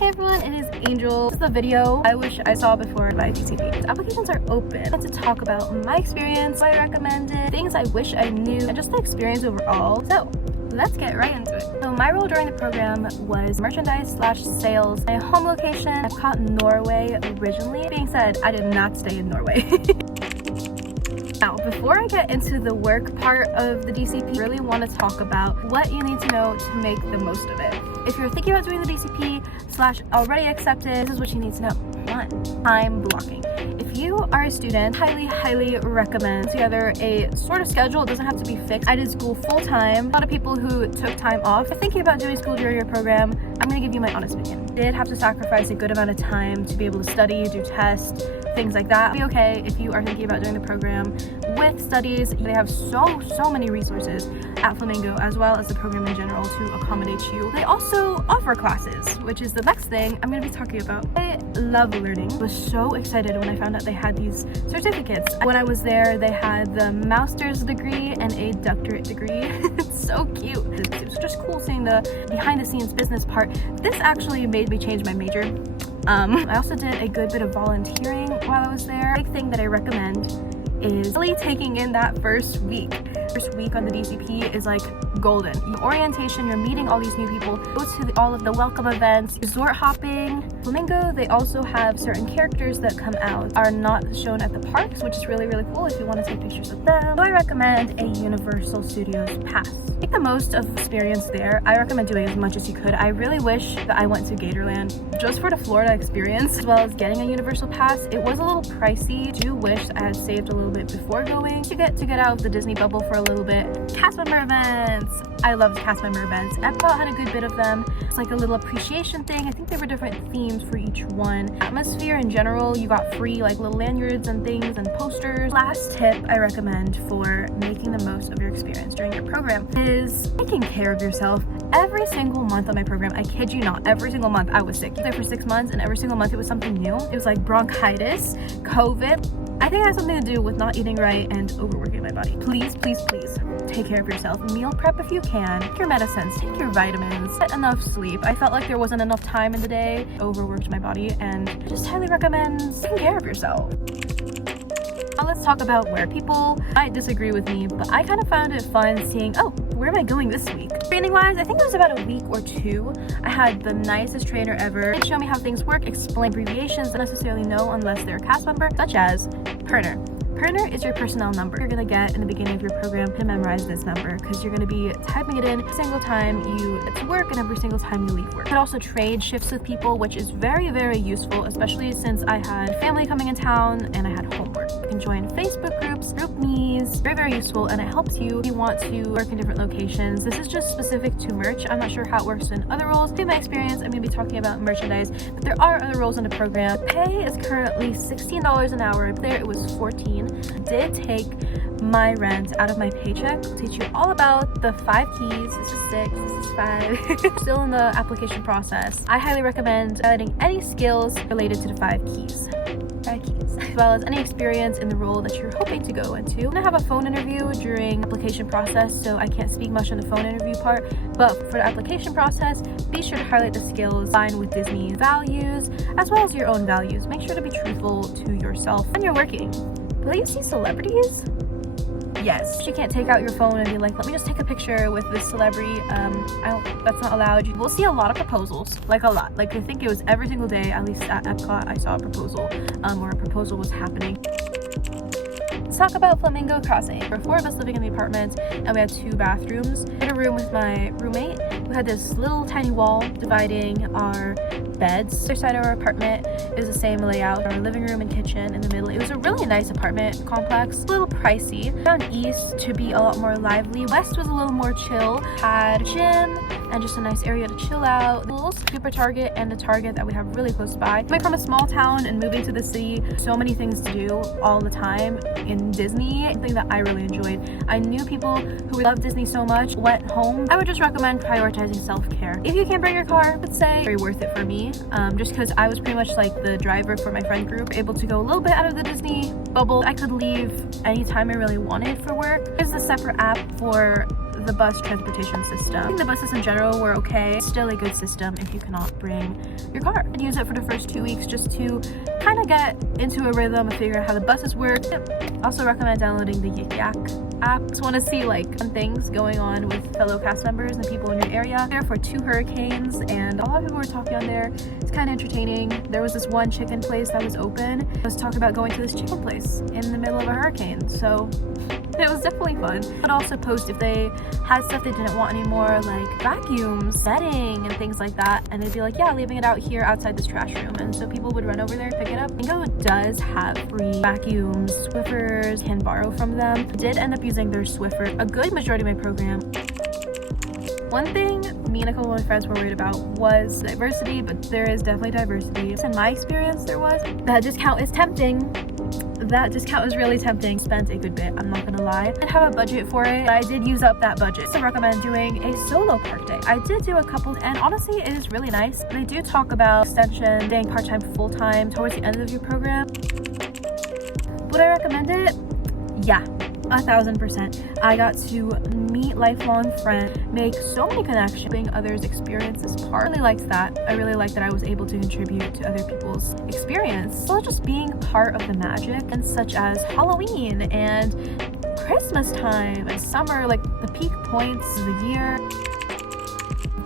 Hey everyone, it is Angel. This is the video I wish I saw before my DCP. Applications are open. I want to talk about my experience, why I recommend it, things I wish I knew, and just the experience overall. So let's get right into it. So my role during the program was merchandise/sales. My home location, Epcot, Norway originally. Being said, I did not stay in Norway. Now, before I get into the work part of the DCP, I really want to talk about what you need to know to make the most of it. If you're thinking about doing the DCP/already accepted, this is what you need to know. 1. Time blocking. If you are a student, highly recommend together a sort of schedule. It doesn't have to be fixed. I did school full-time. A lot of people who took time off. If you're thinking about doing school during your program, I'm going to give you my honest opinion. I did have to sacrifice a good amount of time to be able to study, do tests, things like that. It'll be okay if you are thinking about doing the program with studies. They have so many resources at Flamingo, as well as the program in general, to accommodate you. They also offer classes, which is the next thing I'm going to be talking about. I love learning. I was so excited when I found out they had these certificates. When I was there, they had the master's degree and a doctorate degree. It's so cute. It was just cool seeing the behind the scenes business part. This actually made me change my major. I also did a good bit of volunteering while I was there. The big thing that I recommend is really taking in that first week. First week on the DCP is like golden. Your orientation, you're meeting all these new people, go to all of the welcome events, resort hopping. Flamingo, they also have certain characters that come out, are not shown at the parks, which is really cool if you want to take pictures of them. So I recommend a Universal Studios pass. Make the most of experience there. I recommend doing as much as you could. I really wish that I went to Gatorland just for the Florida experience, as well as getting a Universal pass. It was a little pricey. I do wish I had saved a little bit before going to get out of the Disney bubble for a little bit. Cast member events. I loved cast member events. Epcot had a good bit of them. It's like a little appreciation thing. I think there were different themes for each one. Atmosphere in general, you got free like little lanyards and things and posters. Last tip I recommend for making the most of your experience during your program is taking care of yourself. Every single month on my program, I kid you not, every single month I was sick. I was there for 6 months and every single month it was something new. It was like bronchitis, COVID. I think it has something to do with not eating right and overworking my body. Please take care of yourself. Meal prep if you can. Take your medicines, take your vitamins, get enough sleep. I felt like there wasn't enough time in the day. Overworked my body, and just highly recommend taking care of yourself. Now let's talk about where people might disagree with me, but I kind of found it fun seeing, oh, where am I going this week? Training wise, I think it was about a week or two. I had the nicest trainer ever. They'd show me how things work, explain abbreviations that I necessarily know unless they're a cast member, such as PERNER. PERNER is your personnel number you're going to get in the beginning of your program to memorize this number, because you're going to be typing it in every single time you get to work and every single time you leave work. You can also trade shifts with people, which is very useful, especially since I had family coming in town and I had homework. You can join Facebook groups, group me's, very useful, and it helps you if you want to work in different locations. This is just specific to merch. I'm not sure how it works in other roles. In my experience, I'm going to be talking about merchandise, but there are other roles in the program. Pay is currently $16 an hour. There it was $14. I did take my rent out of my paycheck. I'll teach you all about the 5 keys. This is 6, this is 5. Still in the application process. I highly recommend adding any skills related to the 5 keys. 5 keys, as well as any experience in the role that you're hoping to go into. I'm gonna have a phone interview during application process, so I can't speak much on the phone interview part, but for the application process, be sure to highlight the skills aligned with Disney's values, as well as your own values. Make sure to be truthful to yourself when you're working. Will you see celebrities? Yes. You can't take out your phone and be like, let me just take a picture with this celebrity. That's not allowed. We'll see a lot of proposals, like a lot. Like I think it was every single day, at least at Epcot, I saw a proposal, or a proposal was happening. Let's talk about Flamingo Crossing. There were 4 of us living in the apartment, and we had 2 bathrooms. I had a room with my roommate who had this little tiny wall dividing our beds. The other side of our apartment is the same layout. Our living room and kitchen in the middle. It was a really nice apartment complex. A little pricey. Found east to be a lot more lively. West was a little more chill. Had a gym and just a nice area to chill out. Super Target and the Target that we have really close by. Coming from a small town and moving to the city, so many things to do all the time in Disney, something that I really enjoyed. I knew people who loved Disney so much went home. I would just recommend prioritizing self-care. If you can't bring your car, I would say very worth it for me, just because I was pretty much like the driver for my friend group, able to go a little bit out of the Disney bubble. I could leave anytime I really wanted for work. There's a separate app for the bus transportation system. I think the buses in general were okay. Still a good system if you cannot bring your car. And use it for the first 2 weeks just to kind of get into a rhythm and figure out how the buses work. Also recommend downloading the YikYak app. Just want to see like fun things going on with fellow cast members and people in your area. There for 2 hurricanes, and a lot of people were talking on there. It's kind of entertaining. There was this one chicken place that was open. I was talking about going to this chicken place in the middle of a hurricane, so it was definitely fun. But also post if they had stuff they didn't want anymore, like vacuums, bedding, and things like that, and they'd be like, yeah, leaving it out here outside this trash room, and so people would run over there and pick it up. Flamingo does have free vacuums, Swiffers, can borrow from them. I did end up using their Swiffer a good majority of my program. One thing me and a couple of my friends were worried about was diversity, but there is definitely diversity. In my experience, there was. That discount is tempting. That discount is really tempting. Spent a good bit, I'm not gonna lie. I didn't have a budget for it, but I did use up that budget. So I recommend doing a solo park day. I did do a couple, and honestly, it is really nice. They do talk about extension, staying part-time, full-time towards the end of your program. Would I recommend it? Yeah. 1000%. I got to meet lifelong friends, make so many connections, being others' experiences part. I really liked that. I really liked that I was able to contribute to other people's experience. So just being part of the magic, and such as Halloween and Christmas time and summer, like the peak points of the year.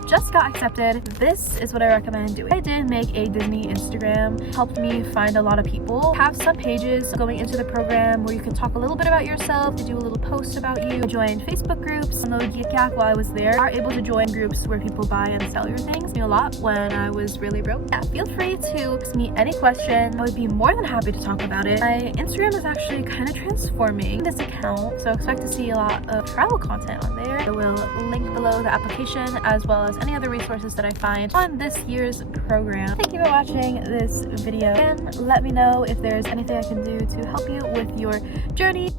Just got accepted. This is what I recommend doing. I did make a Disney Instagram, helped me find a lot of people. Have some pages going into the program where you can talk a little bit about yourself, to do a little post about you. I joined Facebook groups, download YikYak while I was there. Are able to join groups where people buy and sell your things. Me a lot when I was really broke. Yeah, feel free to ask me any question. I would be more than happy to talk about it. My Instagram is actually kind of transforming this account, so expect to see a lot of travel content on there. I will link below the application as well as any other resources that I find on this year's program. Thank you for watching this video, and let me know if there's anything I can do to help you with your journey.